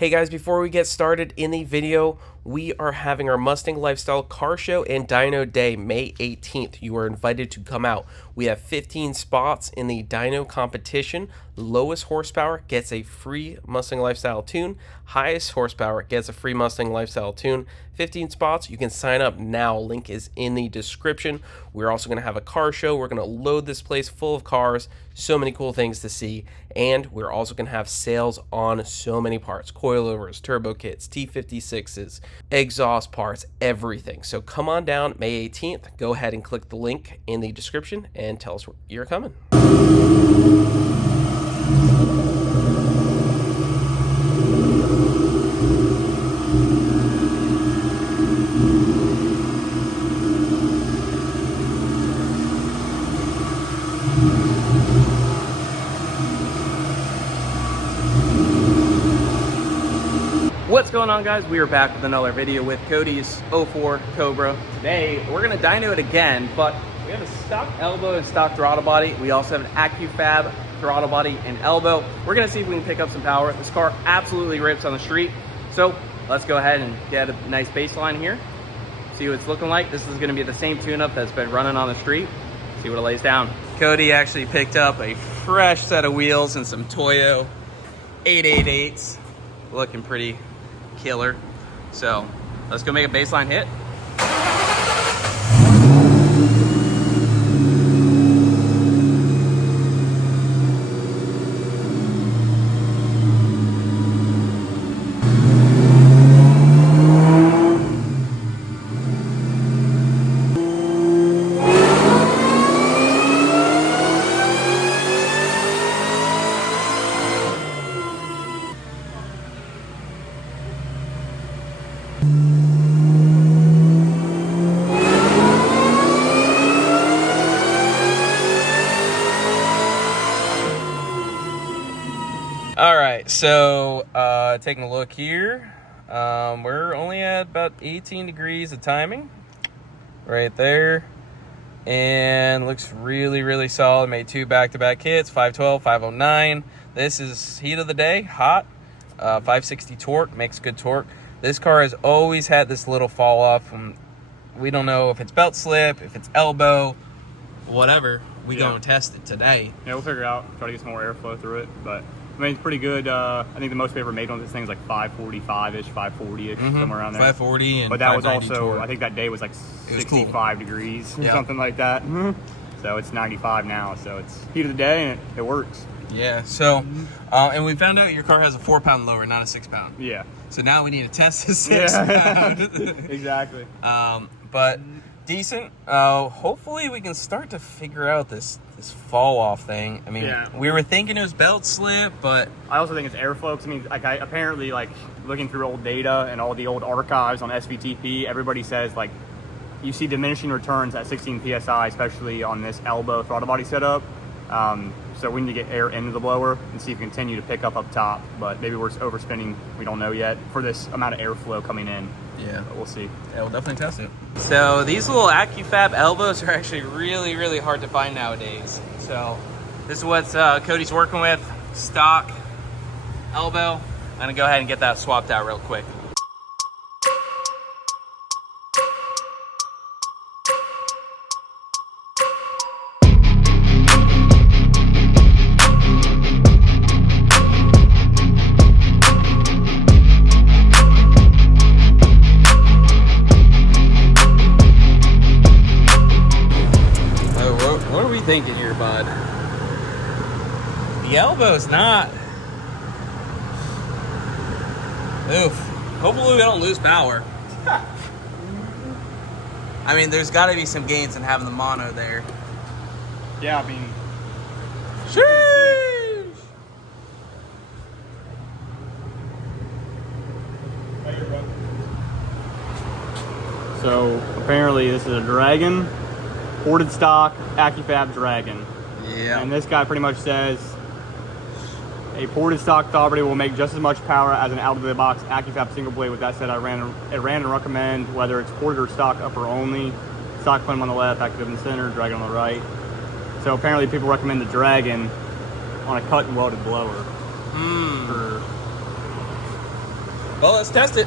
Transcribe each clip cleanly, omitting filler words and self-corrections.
Hey guys, before we get started in the video, we are having our Mustang Lifestyle Car Show and Dyno Day, May 18th. You are invited to come out. We have 15 spots in the Dyno competition. Lowest horsepower gets a free Mustang Lifestyle tune. Highest horsepower gets a free Mustang Lifestyle tune. 15 spots. You can sign up now. Link is in the description. We're also going to have a car show. We're going to load this place full of cars. So many cool things to see. And we're also going to have sales on so many parts. Coilovers, turbo kits, T56s, exhaust parts, everything. So come on down May 18th. Go ahead and click the link in the description and tell us you're coming. What's going on, guys? We are back with another video with Cody's 04 Cobra. Today we're gonna dyno it again, but we have a stock elbow and stock throttle body. We also have an AccuFab throttle body and elbow. We're gonna see if we can pick up some power. This car absolutely rips on the street, so let's go ahead and get a nice baseline here, see what it's looking like. This is gonna be the same tune-up that's been running on the street. See what it lays down. Cody actually picked up a fresh set of wheels and some Toyo 888s, looking pretty killer. So let's go make a baseline hit. All right, so taking a look here, we're only at about 18 degrees of timing right there, and looks really solid. Made two back-to-back hits, 512, 509. This is heat of the day, hot. 560 torque, makes good torque. This car has always had this little fall off. We don't know if it's belt slip, if it's elbow, whatever. We gonna test it today. Yeah, we'll figure it out. Try to get some more airflow through it, but I mean, it's pretty good. I think the most we ever made on this thing is like 545-ish, 540-ish, somewhere around there. 540 and but that was 590 also, torque. I think that day was like 65 degrees or something like that. So it's 95 now, so it's heat of the day and it works. Yeah, so, and we found out your car has a 4-pound lower, not a 6-pound. Yeah. So now we need to test the 6-pound. Exactly. But decent. Hopefully we can start to figure out this fall off thing. I mean, we were thinking it was belt slip, but I also think it's airflow. Cause I mean, like apparently, like looking through old data and all the old archives on SVTP, everybody says like you see diminishing returns at 16 psi, especially on this elbow throttle body setup. So we need to get air into the blower and see if we continue to pick up top. But maybe we're overspinning. We don't know yet for this amount of airflow coming in. Yeah, but we'll see. Yeah, we'll definitely test it. So these little AccuFab elbows are actually really hard to find nowadays. So this is what Cody's working with, stock elbow. I'm gonna go ahead and get that swapped out real quick. What are we thinking here, bud? The elbow's not. Oof. Hopefully we don't lose power. I mean, there's got to be some gains in having the mono there. Yeah, I mean. Sheesh! So apparently this is a Dragon. Ported stock AccuFab Dragon. Yeah. And this guy pretty much says a ported stock throttle body will make just as much power as an out-of-the-box AccuFab single blade. With that said, I ran and recommend whether it's ported or stock upper only. Stock plenum on the left, active in the center, Dragon on the right. So apparently people recommend the Dragon on a cut and welded blower. Well, let's test it.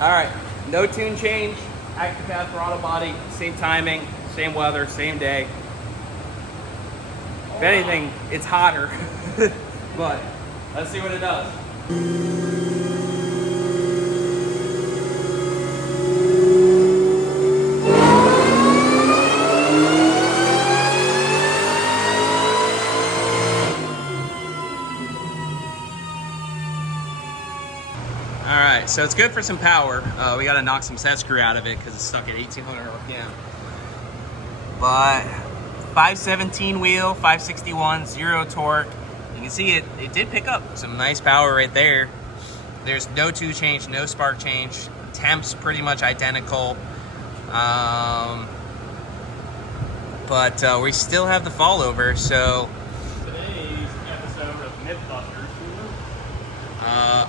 All right, no tune change, active cab throttle body, same timing, same weather, same day. If anything, it's hotter, but let's see what it does. All right, so it's good for some power. We got to knock some set screw out of it because it's stuck at 1800 RPM. But 517 wheel, 561, 0 torque. You can see it did pick up some nice power right there. There's no tune change, no spark change. Temp's pretty much identical. But we still have the fall over, so. Today's episode of Mythbusters.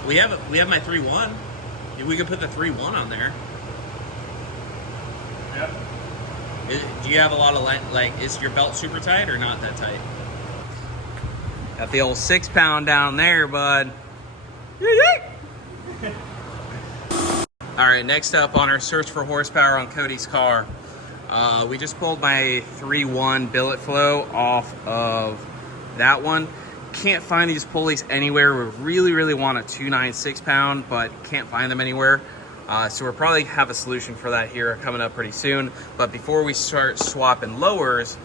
We have my 3.1. We could put the 3.1 on there. Yep. Do you have a lot of like? Is your belt super tight or not that tight? Got the old 6 pound down there, bud. All right, next up on our search for horsepower on Cody's car, we just pulled my 3.1 billet flow off of that one. Can't find these pulleys anywhere. We really want a 2.9 6 pound, but can't find them anywhere. So we'll probably have a solution for that here coming up pretty soon. But before we start swapping lowers,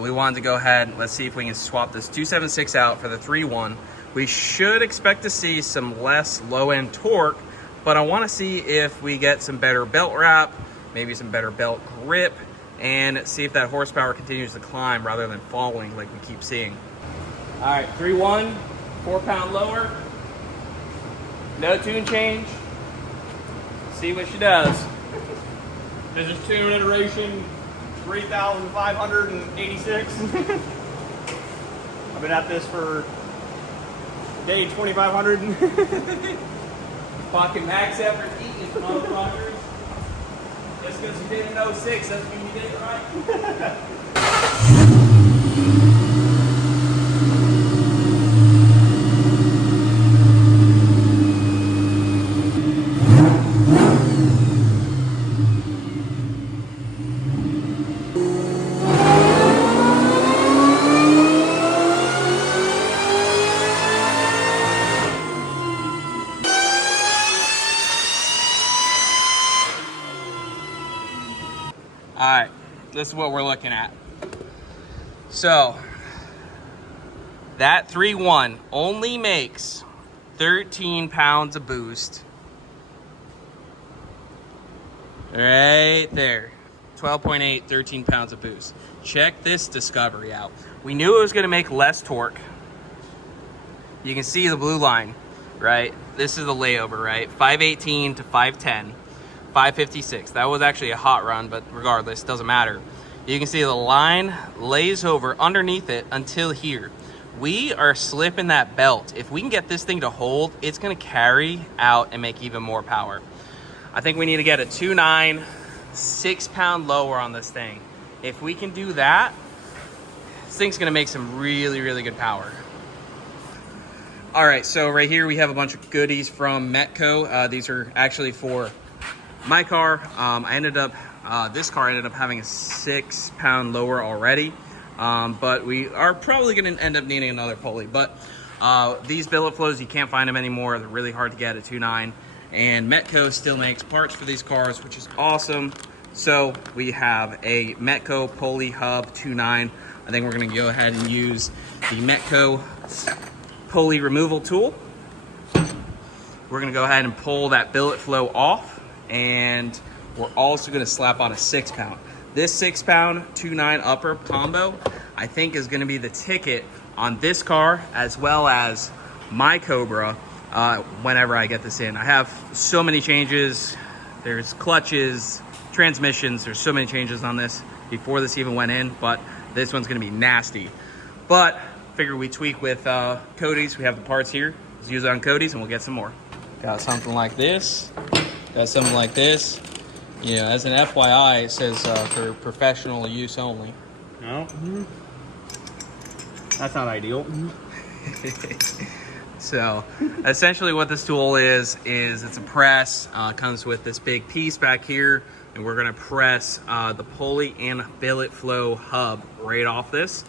we wanted to go ahead, let's see if we can swap this 276 out for the 3.1. We should expect to see some less low-end torque, but I want to see if we get some better belt wrap, maybe some better belt grip, and see if that horsepower continues to climb rather than falling like we keep seeing. All right, 3.1, 4 pound lower, no tune change. See what she does. This is tune iteration 3,586. I've been at this for day 2,500. Fucking max effort Eaton, motherfuckers. Just because you did an 06 doesn't mean you did it right. All right, this is what we're looking at. So, that 3.1 only makes 13 pounds of boost. Right there. 12.8, 13 pounds of boost. Check this discovery out. We knew it was gonna make less torque. You can see the blue line, right? This is the layover, right? 518 to 510. 556. That was actually a hot run, but regardless, doesn't matter. You can see the line lays over underneath it until here. We are slipping that belt. If we can get this thing to hold, it's gonna carry out and make even more power. I think we need to get a 2.9 6 pound lower on this thing. If we can do that, this thing's gonna make some really good power. All right, so right here we have a bunch of goodies from Metco. These are actually for my car. This car ended up having a 6 pound lower already, but we are probably going to end up needing another pulley. But these billet flows, you can't find them anymore. They're really hard to get at 2.9, and Metco still makes parts for these cars, which is awesome. So we have a Metco pulley hub 2.9. I think we're going to go ahead and use the Metco pulley removal tool. We're going to go ahead and pull that billet flow off. And we're also going to slap on a 6 pound. This 6 pound 2.9 upper combo, I think, is going to be the ticket on this car as well as my Cobra whenever I get this in. I have so many changes. There's clutches, transmissions. There's so many changes on this before this even went in, but this one's going to be nasty. But figure we tweak with Cody's. We have the parts here. Let's use it on Cody's and we'll get some more. Got something like this. Got something like this. You know, as an FYI, it says for professional use only. No? That's not ideal. So essentially what this tool is it's a press. Comes with this big piece back here, and we're gonna press the pulley and billet flow hub right off this.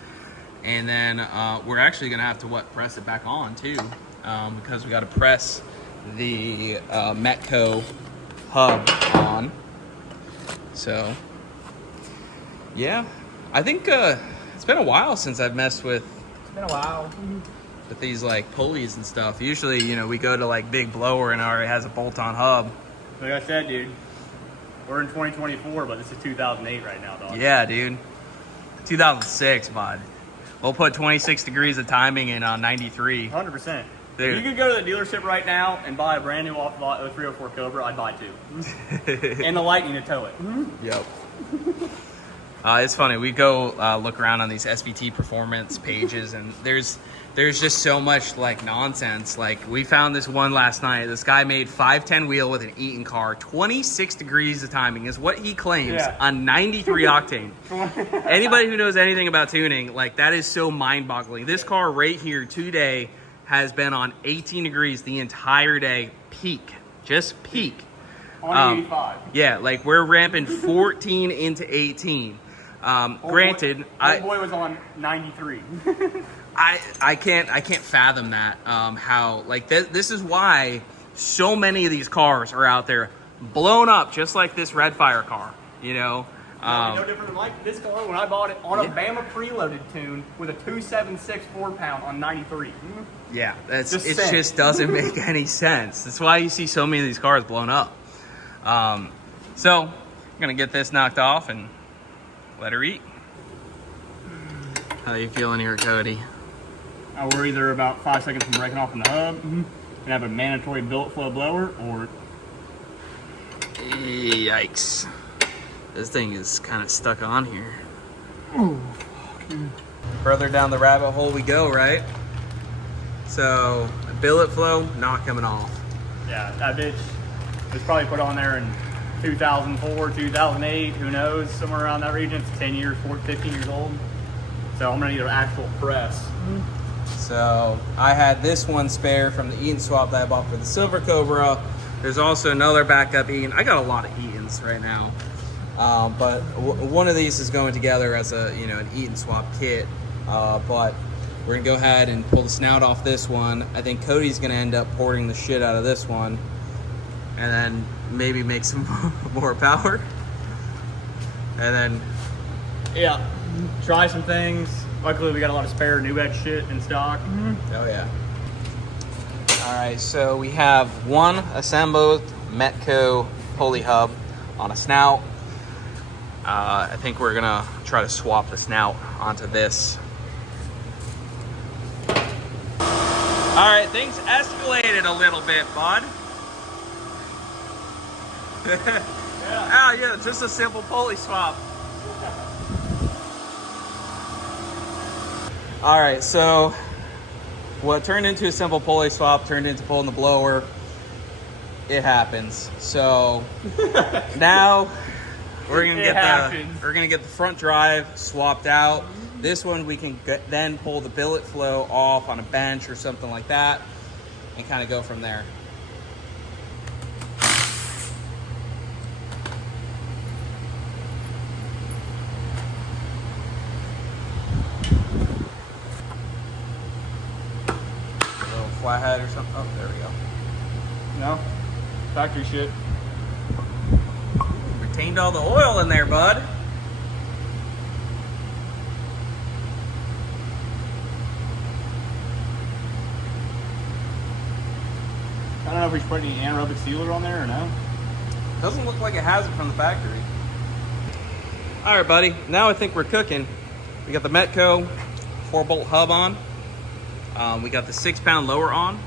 And then we're actually gonna have to press it back on too, because we gotta press the Metco hub on. So yeah, I think it's been a while since I've messed with these like pulleys and stuff. Usually, you know, we go to like big blower and it already has a bolt-on hub. Like I said, dude, we're in 2024, but this is 2008 right now, dog. Yeah, dude. 2006, bud. We'll put 26 degrees of timing in on 93. 100%. Dude. If you could go to the dealership right now and buy a brand new off-lot 0304 Cobra, I'd buy two. And the Lightning to tow it. Yep. It's funny. We go look around on these SVT performance pages, and there's just so much like nonsense. Like we found this one last night. This guy made 510 wheel with an Eaton car, 26 degrees of timing is what he claims on 93 octane. Anybody who knows anything about tuning, like that is so mind-boggling. This car right here today has been on 18 degrees the entire day, peak, just peak. On 85. Yeah, like we're ramping 14 into 18. Granted, old boy was on 93. I can't fathom that. How like this is why so many of these cars are out there blown up, just like this Red Fire car. You know, no different than like this car when I bought it on a Bama preloaded tune with a 276 4-pound on 93. Yeah, it just doesn't make any sense. That's why you see so many of these cars blown up. So I'm gonna get this knocked off and let her eat. How you feeling here, Cody? I worry either about 5 seconds from breaking off in the hub and have a mandatory billet flow blower, or yikes. This thing is kind of stuck on here. Ooh. Further down the rabbit hole we go, right? So, billet flow, not coming off. Yeah, that bitch was probably put on there in 2004, 2008, who knows, somewhere around that region. It's 10 years, 15 years old. So I'm gonna need an actual press. So I had this one spare from the Eaton swap that I bought for the Silver Cobra. There's also another backup Eaton. I got a lot of Eatons right now. But one of these is going together as a, you know, an Eaton swap kit. But we're gonna go ahead and pull the snout off this one. I think Cody's gonna end up porting the shit out of this one, and then maybe make some more power. And then, yeah, try some things. Luckily, we got a lot of spare new edge shit in stock. Oh yeah. All right, so we have one assembled Metco pulley hub on a snout. I think we're gonna try to swap the snout onto this. All right, things escalated a little bit, bud. Yeah, yeah, just a simple pulley swap. All right, so what turned into a simple pulley swap turned into pulling the blower. It happens. So now we're gonna get the front drive swapped out. This one we can then pull the billet flow off on a bench or something like that, and kind of go from there. Flathead or something. Oh, there we go. No, factory shit. Retained all the oil in there, bud. I don't know if we should put any anaerobic sealer on there or no. Doesn't look like it has it from the factory. All right, buddy. Now I think we're cooking. We got the Metco 4-bolt hub on. We got the 6-pound lower on.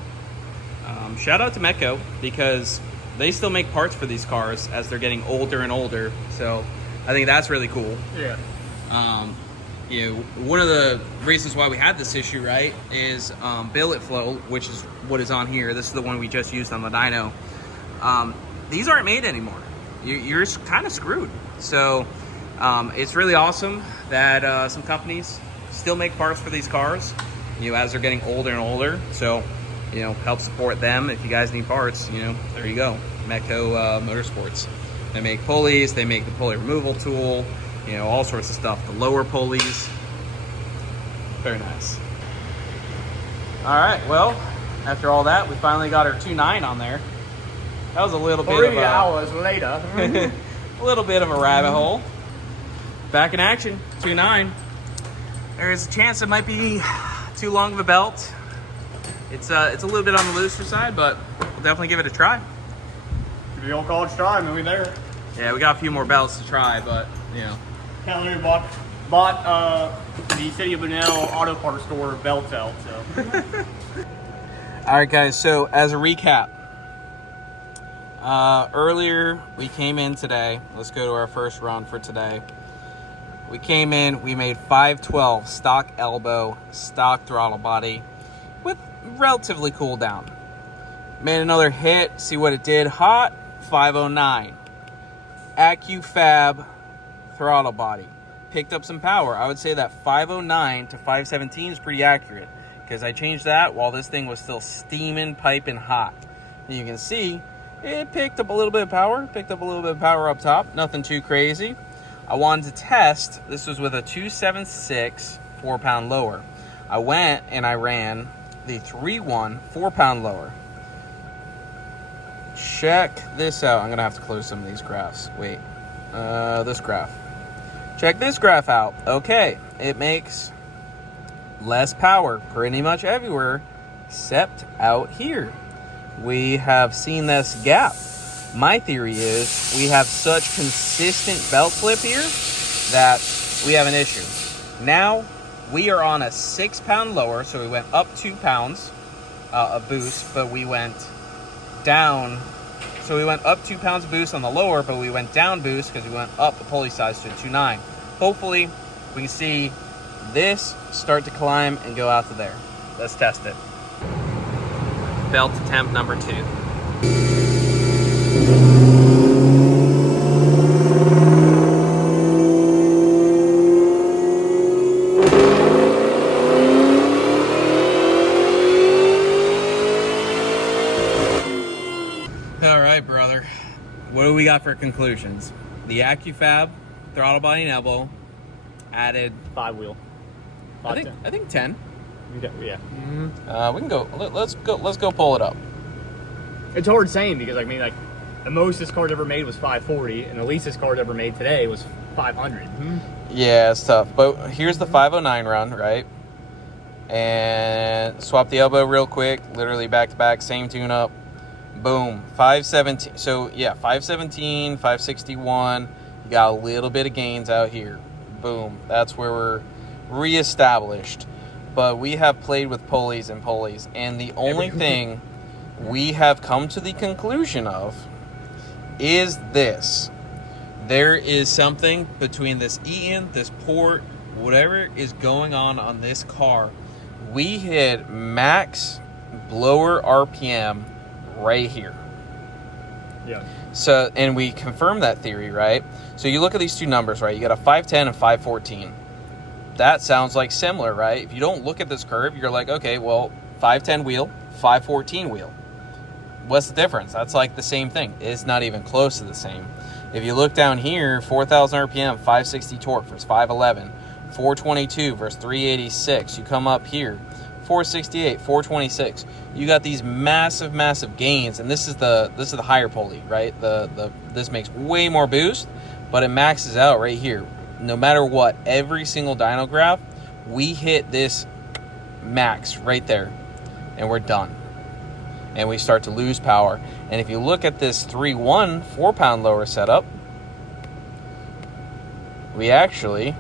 Shout out to Metco, because they still make parts for these cars as they're getting older and older. So I think that's really cool. Yeah. one of the reasons why we had this issue, right, is billet flow, which is what is on here. This is the one we just used on the dyno. These aren't made anymore. You're kind of screwed. So it's really awesome that some companies still make parts for these cars, as they're getting older and older. So, help support them. If you guys need parts, there you go. Metco Motorsports. They make pulleys, they make the pulley removal tool, all sorts of stuff. The lower pulleys. Very nice. All right, well, after all that, we finally got our 2.9 on there. That was a little bit of 3 hours later. a little bit of a rabbit hole. Back in action, 2.9. There's a chance it might be too long of a belt. It's a little bit on the looser side, but we'll definitely give it a try. The old college try, man, we there. Yeah, we got a few more belts to try, but Calendar bought the City of Brunel Auto Parts Store belt out. So. All right, guys. So as a recap, earlier we came in today. Let's go to our first run for today. We came in. We made 512 stock elbow, stock throttle body, with relatively cool down. Made another hit. See what it did. Hot 509. AccuFab throttle body. Picked up some power. I would say that 509 to 517 is pretty accurate, because I changed that while this thing was still steaming, piping hot. And you can see it picked up a little bit of power. Picked up a little bit of power up top. Nothing too crazy. I wanted to test. This was with a 276 4-pound lower. I went and I ran the 3.1 4-pound lower. Check this out. I'm gonna have to close some of these graphs. Wait, this graph. Check this graph out. Okay, it makes less power pretty much everywhere except out here. We have seen this gap. My theory is we have such consistent belt flip here that we have an issue. Now we are on a 6-pound lower, so we went up 2 pounds of boost, but we went down. So we went up 2 pounds of boost on the lower, but we went down boost because we went up the pulley size to a 2.9. Hopefully we can see this start to climb and go out to there. Let's test it. Belt attempt number 2. All right, brother. What do we got for conclusions? The AccuFab throttle body and elbow added 5-wheel. I think 10. Yeah. We can go. Let's go pull it up. It's hard saying because the most this card ever made was 540, and the least this card ever made today was 500. Yeah, it's tough. But here's the 509 run, right? And swap the elbow real quick, literally back to back, same tune up. Boom, 517. So yeah, 517, 561. You got a little bit of gains out here. Boom, that's where we're reestablished. But we have played with pulleys, and the only thing we have come to the conclusion of is this. There is something between this Eaton, this port, whatever is going on this car. We hit max blower RPM right here. Yeah. So, and we confirmed that theory, right? So you look at these two numbers, right? You got a 510 and 514. That sounds like similar, right? If you don't look at this curve, you're like, okay, well, 510 wheel, 514 wheel. What's the difference? That's like the same thing. It's not even close to the same. If you look down here, 4,000 RPM, 560 torque versus 511, 422 versus 386. You come up here, 468, 426. You got these massive gains, and this is the higher pulley, right? This makes way more boost, but it maxes out right here. No matter what, every single dyno graph, we hit this max right there, and we're done. And we start to lose power. And if you look at this 3.1 4-pound lower setup, we actually,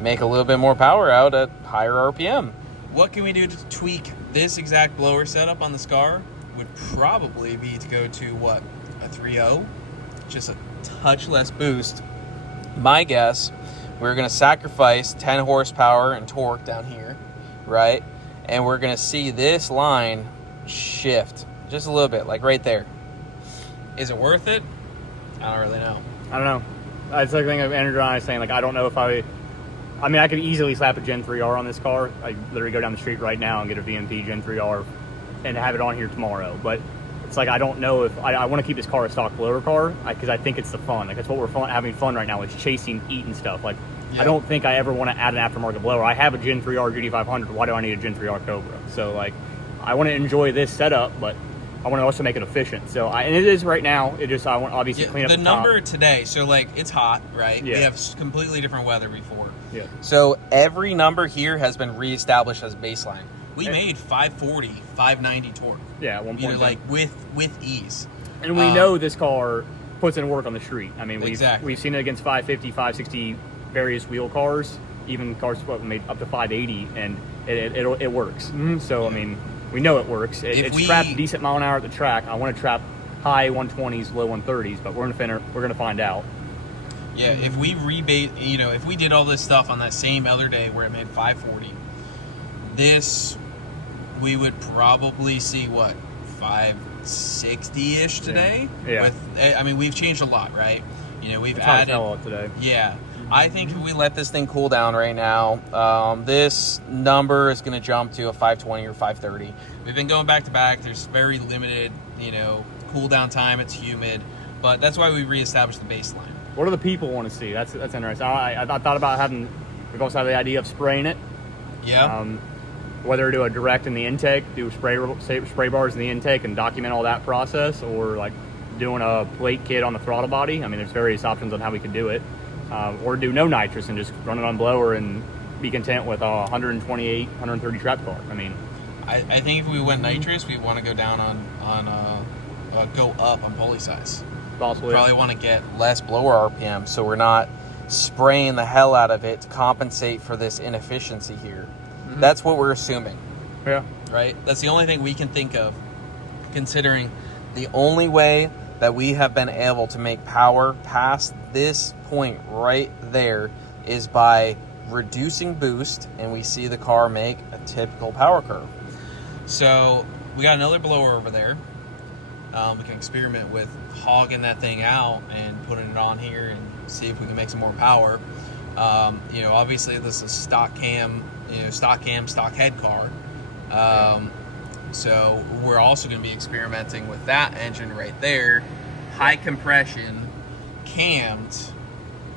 make a little bit more power out at higher RPM. What can we do to tweak this exact blower setup on the Scar? Would probably be to go to what? A 3.0? Just a touch less boost my guess, we're going to sacrifice 10 horsepower and torque down here, right? And we're going to see this line shift just a little bit, like right there. Is it worth it? I don't really know. I don't know. It's like the thing of Andrew and I saying, like, I don't know if I mean, I could easily slap a Gen 3R on this car. I literally go down the street right now and get a VMP Gen 3R and have it on here tomorrow. But it's like, I don't know if I want to keep this car a stock blower car because I think it's the fun. Like, that's what we're having fun right now, is chasing Eaton stuff. Like, yeah. I don't think I ever want to add an aftermarket blower. I have a Gen 3R GT500. Why do I need a Gen 3R Cobra? So, like, I want to enjoy this setup, but I want to also make it efficient. So, and it is right now. It just, I want to obviously clean up the number top. today. So, like, it's hot, right? Yeah. We have completely different weather before. Yeah. So every number here has been reestablished as baseline. We made 540, 590 torque. Yeah, at one point. Like with ease. And we know this car puts in work on the street. I mean, exactly. We've seen it against 550, 560 various wheel cars, even cars made up to 580, and it works. So, yeah. I mean, we know it works. It's trapped decent mile an hour at the track. I want to trap high 120s, low 130s, but we're gonna find out. Yeah, if we if we did all this stuff on that same other day where it made 540, we would probably see what, 560-ish today. Yeah. I mean, we've changed a lot, right? We've it's added a lot today. Yeah. I think if we let this thing cool down right now, this number is going to jump to a 520 or 530. We've been going back to back. There's very limited, cool down time. It's humid, but that's why we reestablished the baseline. What do the people want to see? That's interesting. I thought about we've also had the idea of spraying it. Yeah. Whether to do a direct in the intake, do spray bars in the intake and document all that process, or like doing a plate kit on the throttle body. I mean, there's various options on how we could do it. Or do no nitrous and just run it on blower and be content with a 128, 130 trap car. I mean, I think if we went nitrous, we want to go down go up on pulley size. Possibly. Probably want to get less blower RPM, so we're not spraying the hell out of it to compensate for this inefficiency here. Mm-hmm. That's what we're assuming. Yeah. Right? That's the only thing we can think of, considering the only way that we have been able to make power past this point right there is by reducing boost, and we see the car make a typical power curve. So we got another blower over there. We can experiment with hogging that thing out and putting it on here and see if we can make some more power. Obviously this is stock stock head car. So we're also going to be experimenting with that engine right there. High compression, cammed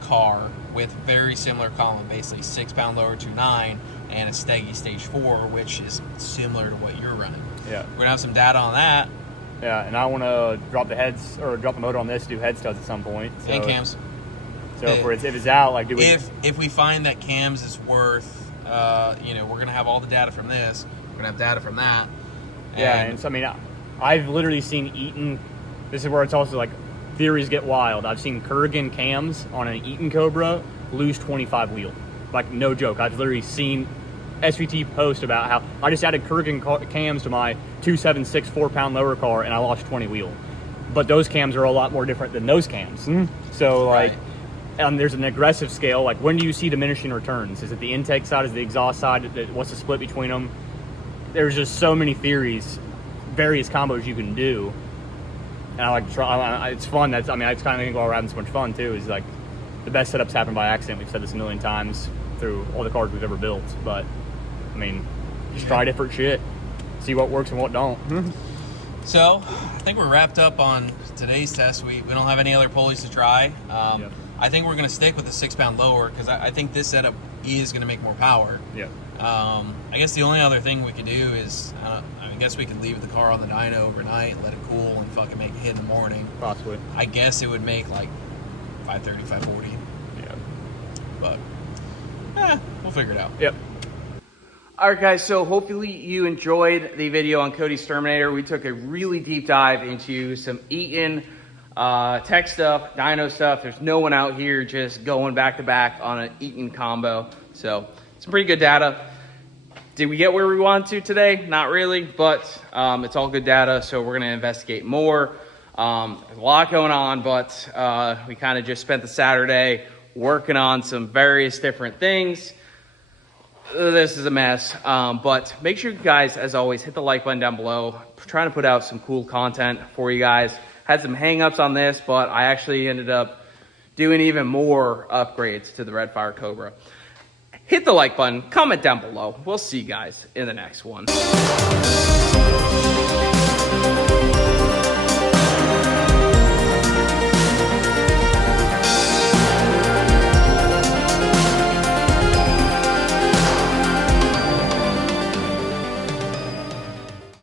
car with very similar column, basically 6-pound lower 2.9 and a Steggy Stage 4, which is similar to what you're running. Yeah. We're going to have some data on that. Yeah, and I want to drop the motor on this to do head studs at some point. So, and cams. So if it's out, like, do we? If we find that cams is worth, we're gonna have all the data from this. We're gonna have data from that. And so I mean, I've literally seen Eaton. This is where it's also like theories get wild. I've seen Kurgan cams on an Eaton Cobra lose 25 wheel. Like, no joke. I've literally seen SVT post about how I just added Kurgan cams to my 276 4-pound lower car and I lost 20 wheel. But those cams are a lot more different than those cams. So like, there's an aggressive scale. Like, when do you see diminishing returns? Is it the intake side? Is it the exhaust side? What's the split between them? There's just so many theories, various combos you can do. And I like to try. It's fun. It's kind of think while we're having so much fun too. Is like the best setups happen by accident. We've said this a million times through all the cars we've ever built. But I mean, just try different shit, see what works and what don't. So I think we're wrapped up on today's test. We don't have any other pulleys to try. Yep. I think we're going to stick with the 6-pound lower because I think this setup is going to make more power. Yeah. I guess the only other thing we could do is, I guess we could leave the car on the dyno overnight, let it cool, and fucking make a hit in the morning. Possibly. I guess it would make like 530, 540. Yeah. But, we'll figure it out. Yep. All right, guys, so hopefully you enjoyed the video on Cody's Terminator. We took a really deep dive into some Eaton tech stuff, dyno stuff. There's no one out here just going back to back on an Eaton combo. So some pretty good data. Did we get where we wanted to today? Not really, but it's all good data. So we're going to investigate more. There's a lot going on, but we kind of just spent the Saturday working on some various different things. This is a mess, but make sure you guys, as always, hit the like button down below. Trying to put out some cool content for you guys. Had some hang-ups on this, but I actually ended up doing even more upgrades to the Redfire Cobra. Hit the like button, comment down below. We'll see you guys in the next one.